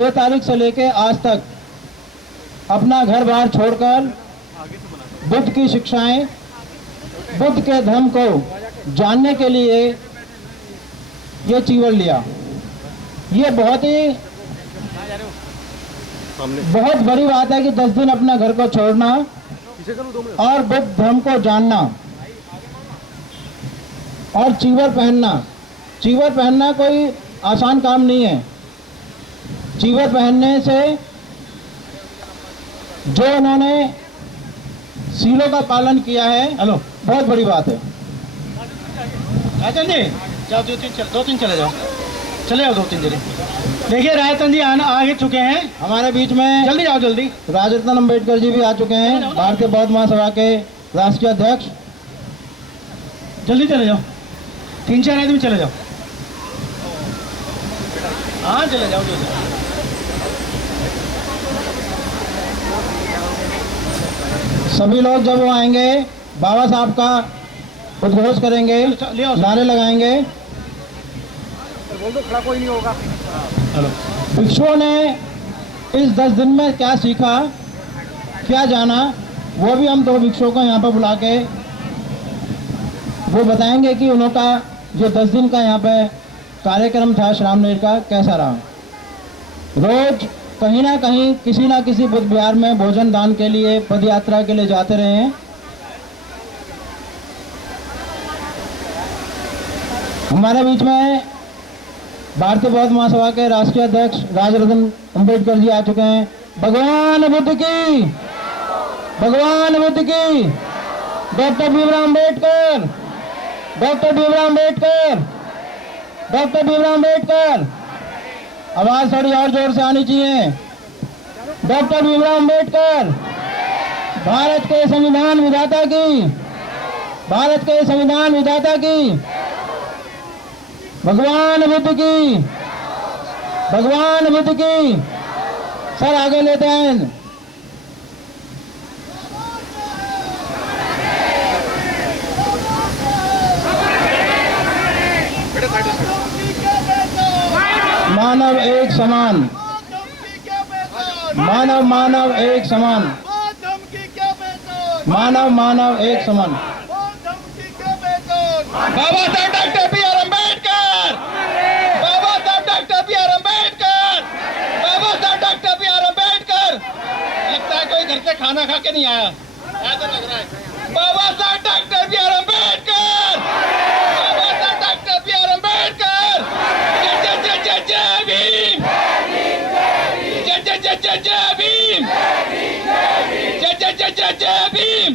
तारीख से लेके आज तक अपना घर बार छोड़कर बुद्ध की शिक्षाएं, बुद्ध के धर्म को जानने के लिए ये चीवर लिया। ये बहुत बड़ी बात है कि 10 दिन अपना घर को छोड़ना और बुद्ध धर्म को जानना और चीवर पहनना। चीवर पहनना कोई आसान काम नहीं है। चीवर पहनने से जो उन्होंने सीलों का पालन किया है, हेलो, बहुत बड़ी बात है। रायतन जी जाओ, दो तीन चले जाओ, चले जाओ 2-3 जने। देखिए रायतन जी आ चुके हैं हमारे बीच में। जल्दी जाओ, जल्दी। राजरत्न अम्बेडकर जी भी आ चुके हैं, भारतीय बौद्ध महासभा के राष्ट्रीय अध्यक्ष। जल्दी चले जाओ, 3-4 आदमी चले जाओ। हाँ चले जाओ, जल्दी। सभी लोग जब वो आएंगे बाबा साहब का उद्घोष करेंगे, नारे लगाएंगे। बोल दो, खड़ा कोई नहीं होगा। भिक्षुओं ने इस 10 दिन में क्या सीखा, क्या जाना, वो भी हम 2 भिक्षुओं को यहाँ पर बुला के वो बताएंगे कि उनका जो 10 दिन का यहाँ पे कार्यक्रम था श्रामनेर का, कैसा रहा। रोज कहीं ना कहीं किसी ना किसी बुद्ध विहार में भोजन दान के लिए, पद यात्रा के लिए जाते रहे हैं। हमारे बीच में भारतीय बौद्ध महासभा के राष्ट्रीय अध्यक्ष राजरत्न अम्बेडकर जी आ चुके हैं। भगवान बुद्ध की, भगवान बुद्ध की, doctor Bhimrao Ambedkar, doctor Bhimrao Ambedkar, doctor Bhimrao Ambedkar. आवाज थोड़ी और जोर से आनी चाहिए। डॉक्टर भीमराव अम्बेडकर, भारत के संविधान विधाता की, भारत के संविधान विधाता की। भगवान बुद्ध की, भगवान बुद्ध की। सर आगे लेते हैं। मानव एक समान, मानव मानव एक समान, मानव मानव एक समान। बाबा साहब डॉक्टर B.R. अम्बेडकर, बाबा साहब डॉक्टर B.R. अम्बेडकर, बाबा साहब डॉक्टर B.R. अम्बेडकर। लगता है कोई घर से खाना खा के नहीं आया, ऐसा लग रहा है। बाबा साहब डॉक्टर B.R. अम्बेडकर, बाबा साहब डॉक्टर B.R. अम्बेडकर। जय जय जय जय भीम, जय जय जय जय जय भीम, जय जय जय जय जय भीम।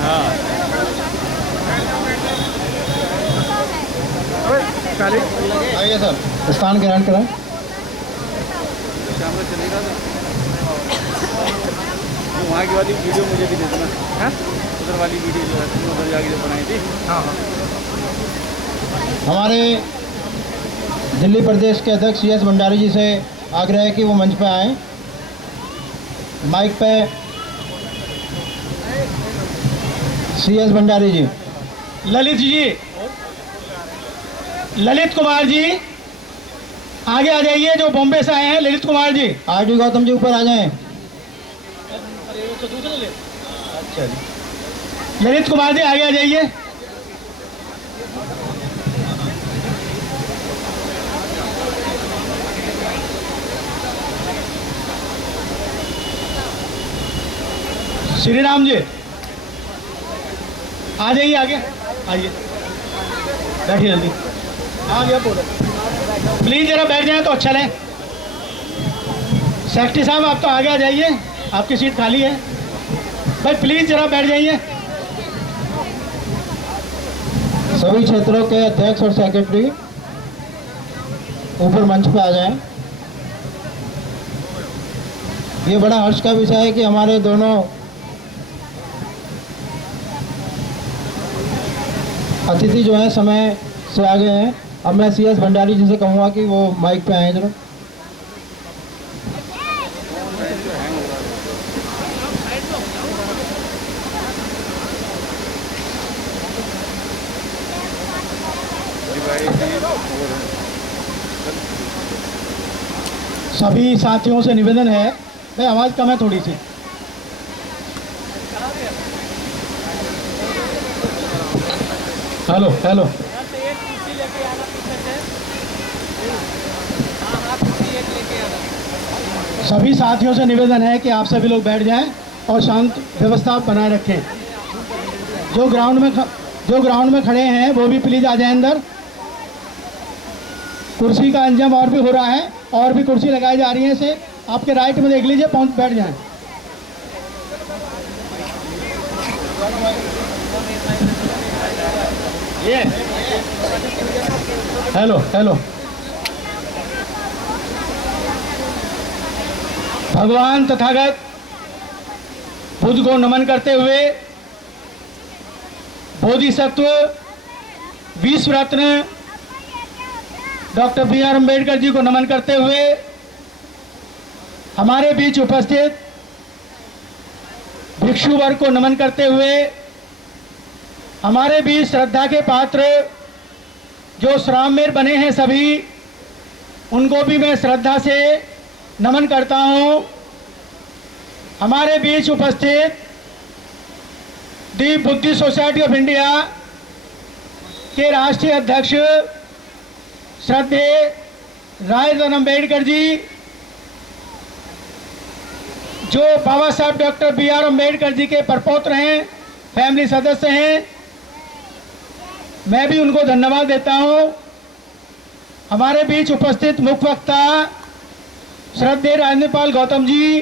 हाँ आइए सर, स्थान ग्रहण करें। वहाँ की वाली वीडियो मुझे भी दे देना है, उधर वाली वीडियो जो है तुमने उधर जाके जो बनाई थी। हाँ हाँ। हमारे दिल्ली प्रदेश के अध्यक्ष CS भंडारी जी से आग्रह है कि वो मंच पे आए। माइक पे CS भंडारी जी। ललित जी, ललित कुमार जी आगे आ जाइए, जो बॉम्बे से आए हैं। ललित कुमार जी। RD गौतम जी ऊपर आ जाएं। अच्छा जी, ललित कुमार जी आगे आ जाइए। श्री राम जी आ जाइए, आगे आइए, बैठिए जल्दी। आ गया बोलो, प्लीज जरा बैठ जाए तो अच्छा रहे। सेक्रेटरी साहब आप तो आगे आ जाइए, आपकी सीट खाली है भाई, प्लीज जरा बैठ जाइए। सभी क्षेत्रों के अध्यक्ष और सेक्रेटरी ऊपर मंच पे आ जाएं। ये बड़ा हर्ष का विषय है कि हमारे दोनों अतिथि जो है समय से आगे हैं। अब मैं CS भंडारी जी से कहूँगा कि वो माइक पे आए जरा। सभी साथियों से निवेदन है, भाई आवाज़ कम है थोड़ी सी। Hello hello. सभी साथियों से निवेदन है कि आप सभी लोग बैठ जाएं और शांत व्यवस्था बनाए रखें। जो ग्राउंड में खड़े हैं वो भी प्लीज आ जाएं अंदर। कुर्सी का इंतजाम और भी हो रहा है, और भी कुर्सी लगाई जा रही है। इसे आपके राइट में देख लीजिए, पहुंच बैठ जाएं। ये हेलो हेलो। भगवान तथागत बुद्ध को नमन करते हुए, बोधिसत्व विश्व रत्न डॉक्टर बी.आर. अम्बेडकर जी को नमन करते हुए, हमारे बीच उपस्थित भिक्षु वर्ग को नमन करते हुए, हमारे बीच श्रद्धा के पात्र जो श्राममेर बने हैं सभी, उनको भी मैं श्रद्धा से नमन करता हूं। हमारे बीच उपस्थित दी बुद्धिस्ट सोसाइटी ऑफ इंडिया के राष्ट्रीय अध्यक्ष श्रद्धेय राजरत्न अम्बेडकर जी, जो बाबा साहब डॉक्टर बी.आर. अम्बेडकर जी के परपौत्र हैं, फैमिली सदस्य हैं, मैं भी उनको धन्यवाद देता हूं। हमारे बीच उपस्थित मुख्य वक्ता श्रद्धेय राजेंद्रपाल गौतम जी,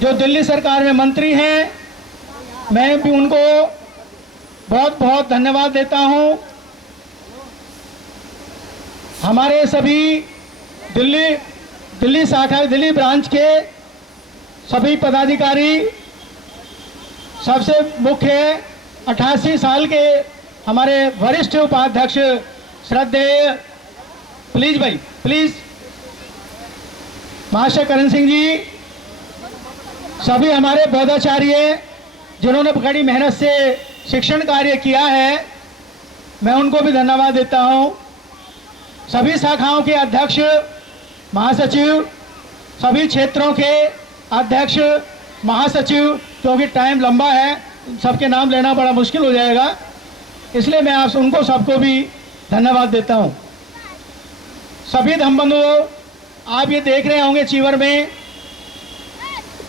जो दिल्ली सरकार में मंत्री हैं, मैं भी उनको बहुत बहुत धन्यवाद देता हूं। हमारे सभी दिल्ली शाखा, दिल्ली ब्रांच के सभी पदाधिकारी, सबसे मुख्य 88 साल के हमारे वरिष्ठ उपाध्यक्ष श्रद्धेय, प्लीज भाई प्लीज, मास्टर करण सिंह जी, सभी हमारे बौद्धाचार्य जिन्होंने बड़ी मेहनत से शिक्षण कार्य किया है, मैं उनको भी धन्यवाद देता हूं। सभी शाखाओं के अध्यक्ष, महासचिव, सभी क्षेत्रों के अध्यक्ष, महासचिव, क्योंकि टाइम लंबा है, सबके नाम लेना बड़ा मुश्किल हो जाएगा, इसलिए मैं आप उनको सबको भी धन्यवाद देता हूं। सभी धम्मबंधुओं, आप ये देख रहे होंगे चीवर में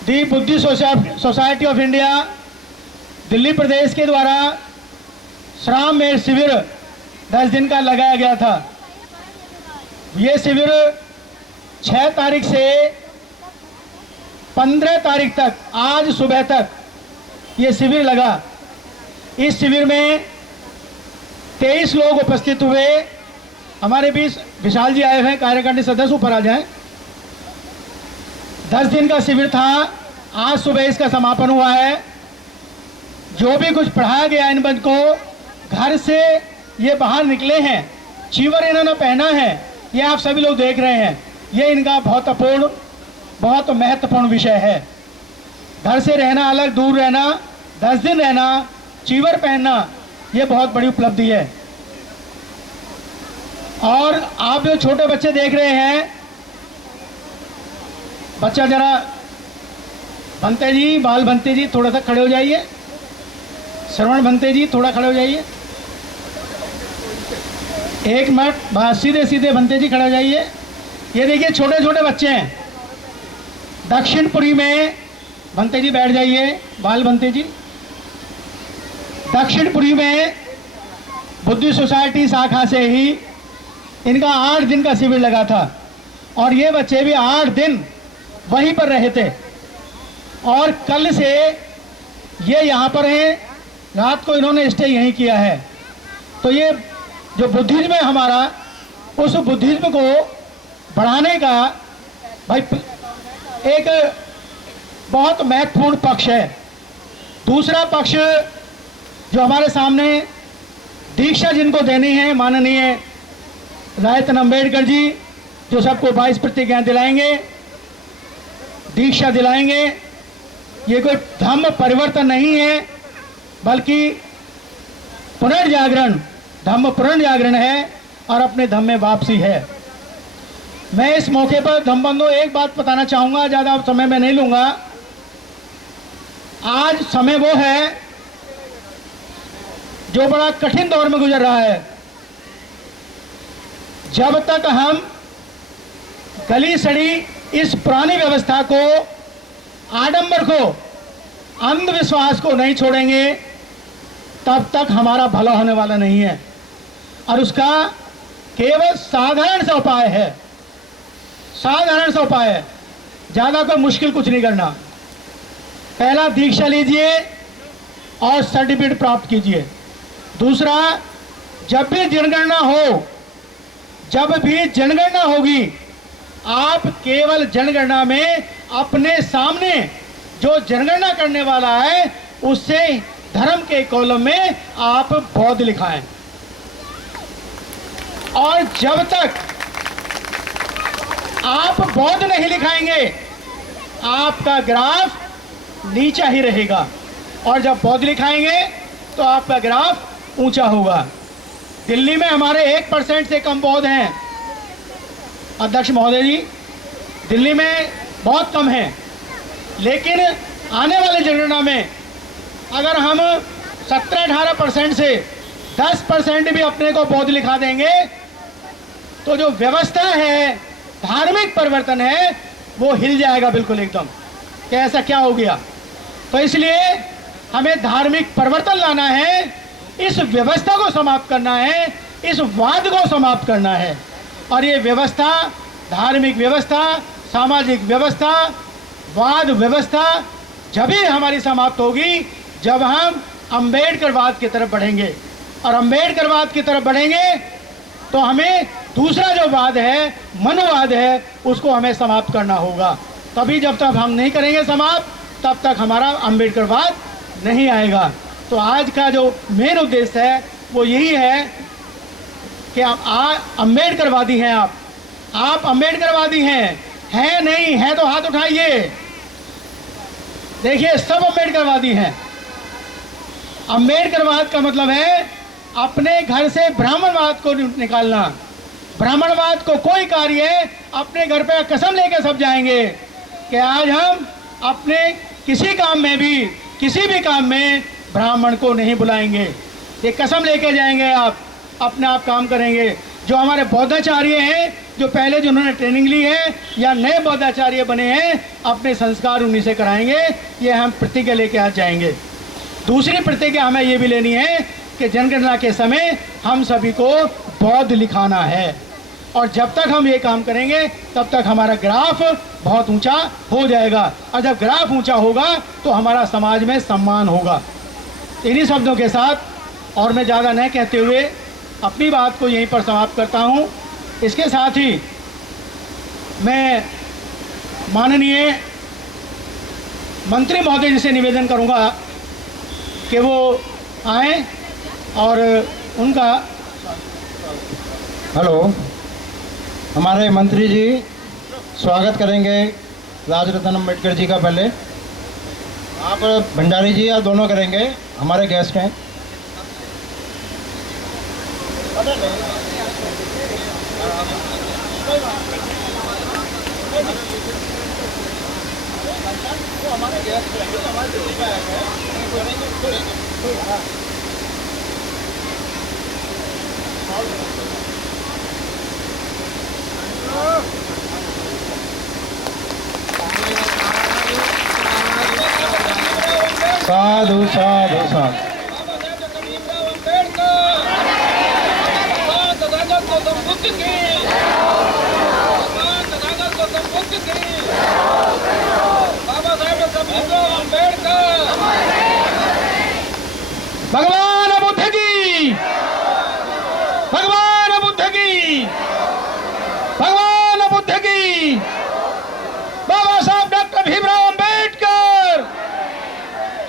the Buddhist society of India Delhi Pradesh के द्वारा श्राममेर शिविर 10 दिन का लगाया गया था। ये शिविर 6 तारीख से 15 तारीख तक, आज सुबह तक ये शिविर लगा। इस शिविर में 23 लोग उपस्थित हुए। हमारे बीच विशाल जी आए हुए हैं, कार्यकारिणी सदस्य, ऊपर आ जाएं। 10 दिन का शिविर था, आज सुबह इसका समापन हुआ है। जो भी कुछ पढ़ाया गया इन बच्चों को, घर से ये बाहर निकले हैं, चीवर इन्होंने पहना है, ये आप सभी लोग देख रहे हैं। ये इनका बहुत महत्वपूर्ण विषय है। घर से रहना, अलग दूर रहना, 10 दिन रहना, चीवर पहनना, ये बहुत बड़ी उपलब्धि है। और आप जो छोटे बच्चे देख रहे हैं, बच्चा जरा भंते जी, बाल भंते जी थोड़ा सा खड़े हो जाइए। श्रवण भंते जी थोड़ा खड़े हो जाइए। एक मिनट, बस सीधे सीधे भंते जी खड़े हो जाइए। ये देखिए छोटे छोटे बच्चे हैं। दक्षिणपुरी में भंते जी बैठ जाइए, बाल भंते जी। दक्षिणपुरी में बुद्धिस्ट सोसाइटी शाखा से ही इनका 8 दिन का शिविर लगा था, और ये बच्चे भी 8 दिन वहीं पर रहे थे। और कल से ये यहाँ पर हैं, रात को इन्होंने स्टे यहीं किया है। तो ये जो बुद्धिज्म है हमारा, उस बुद्धिज्म को बढ़ाने का भाई एक बहुत महत्वपूर्ण पक्ष है। दूसरा पक्ष जो हमारे सामने दीक्षा जिनको देनी है, माननीय राजरत्न अम्बेडकर जी, जो सबको 22 प्रतिज्ञाएं दिलाएंगे, दीक्षा दिलाएंगे। ये कोई धर्म परिवर्तन नहीं है, बल्कि पुनर्जागरण धम्म पुनर्जागरण है और अपने धम्म में वापसी है। मैं इस मौके पर धम्मबंधुओं एक बात बताना चाहूँगा, ज़्यादा समय मैं नहीं लूँगा। आज समय वो है जो बड़ा कठिन दौर में गुजर रहा है। जब तक हम गली सड़ी इस पुरानी व्यवस्था को, आडंबर को, अंधविश्वास को नहीं छोड़ेंगे, तब तक हमारा भला होने वाला नहीं है। और उसका केवल साधारण सा उपाय है, साधारण सा उपाय है, ज़्यादा कोई मुश्किल कुछ नहीं करना। पहला, दीक्षा लीजिए और सर्टिफिकेट प्राप्त कीजिए। दूसरा, जब भी जनगणना हो, जब भी जनगणना होगी, आप केवल जनगणना में अपने सामने जो जनगणना करने वाला है उससे धर्म के कॉलम में आप बौद्ध लिखाएं। और जब तक आप बौद्ध नहीं लिखाएंगे, आपका ग्राफ नीचा ही रहेगा, और जब बौद्ध लिखाएंगे तो आपका ग्राफ ऊंचा होगा। दिल्ली में हमारे 1% से कम बौद्ध हैं अध्यक्ष महोदय जी, दिल्ली में बहुत कम है। लेकिन आने वाले जनगणना में अगर हम 17-18% से 10% भी अपने को बौद्ध लिखा देंगे तो जो व्यवस्था है, धार्मिक परिवर्तन है, वो हिल जाएगा बिल्कुल एकदम कि ऐसा क्या हो गया। तो इसलिए हमें धार्मिक परिवर्तन लाना है, इस व्यवस्था को समाप्त करना है, इस वाद को समाप्त करना है। और ये व्यवस्था, धार्मिक व्यवस्था, सामाजिक व्यवस्था, वाद व्यवस्था जब ही हमारी समाप्त होगी जब हम अम्बेडकरवाद की तरफ बढ़ेंगे। और अम्बेडकरवाद की तरफ बढ़ेंगे तो हमें दूसरा जो वाद है, मनुवाद है, उसको हमें समाप्त करना होगा। तभी जब तक हम नहीं करेंगे समाप्त, तब तक हमारा अम्बेडकरवाद नहीं आएगा। तो आज का जो मेन उद्देश्य है वो यही है कि आप अम्बेडकरवादी हैं। आप अम्बेडकरवादी हैं नहीं है तो हाथ उठाइए। देखिए, सब अम्बेडकरवादी हैं। अम्बेडकरवाद का मतलब है अपने घर से ब्राह्मणवाद को निकालना। ब्राह्मणवाद को कोई कार्य अपने घर पे कसम लेके सब जाएंगे कि आज हम अपने किसी काम में भी, किसी भी काम में ब्राह्मण को नहीं बुलाएंगे। ये कसम लेके जाएंगे, आप अपने आप काम करेंगे। जो हमारे बौद्धाचार्य हैं, जो पहले जिन्होंने ट्रेनिंग ली है या नए बौद्धाचार्य बने हैं, अपने संस्कार उन्हीं से कराएंगे। ये हम प्रतिज्ञा लेके आज जाएंगे। दूसरी प्रतिज्ञा हमें ये भी लेनी है कि जनगणना के समय हम सभी को बौद्ध लिखाना है। और जब तक हम ये काम करेंगे तब तक हमारा ग्राफ बहुत ऊंचा हो जाएगा। और जब ग्राफ ऊंचा होगा तो हमारा समाज में सम्मान होगा। इन्हीं शब्दों के साथ और मैं ज़्यादा नहीं कहते हुए अपनी बात को यहीं पर समाप्त करता हूँ। इसके साथ ही मैं माननीय मंत्री महोदय जी से निवेदन करूँगा कि वो आएँ और उनका हेलो, हमारे मंत्री जी स्वागत करेंगे राजरत्न अम्बेडकर जी का। पहले आप भंडारी जी या दोनों करेंगे, हमारे गेस्ट हैं। साधु साधु साधु। भगवान बुद्ध की, भगवान बुद्ध की, भगवान बुद्ध की, बाबा साहब डॉक्टर भीमराव अंबेडकर।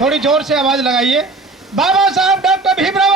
थोड़ी जोर से आवाज लगाइए। बाबा साहब डॉक्टर भीमराव